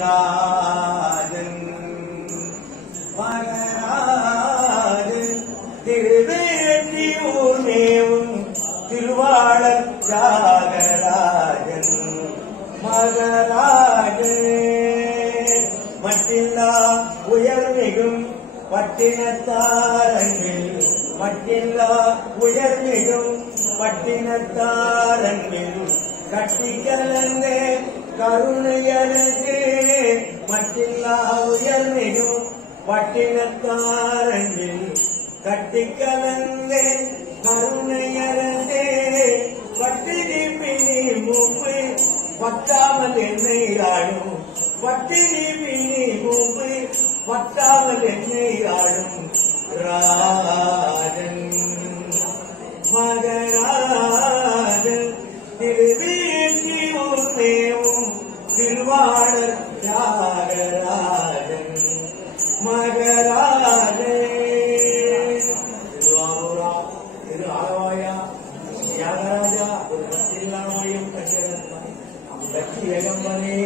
രാജൻ മകരാജൻ തിരുവേറ്റിയൂനേവും തിരുവാളർ ത്യാഗരാജൻ മകരാജൻ മറ്റില്ല ഉയർമികും പട്ടിണത്താരങ്ങിൽ മറ്റില്ല ഉയർമികും പട്ടിണത്താരങ്ങിൽ കട്ടിക്കലന്റെ കരുണയനക്ക് മറ്റില്ല ഉയർമികും പട്ടിണത്താരങ്ങിൽ കട്ടിക്കലന്റെ കരുണയനക്ക് പട്ടിണി പിന്നി മൂപ്പ് പത്താമൽ എണ്ണയിലാടും പിന്നി പിണി മൂപ്പ് പത്താമൽ രാജൻ മകരാജൻ തിരുവീഴ്ചയും தியாகராஜன் மகராஜே திருவாரூரா திரு ஆலவாயா தியாகராஜா ஏகம்பனே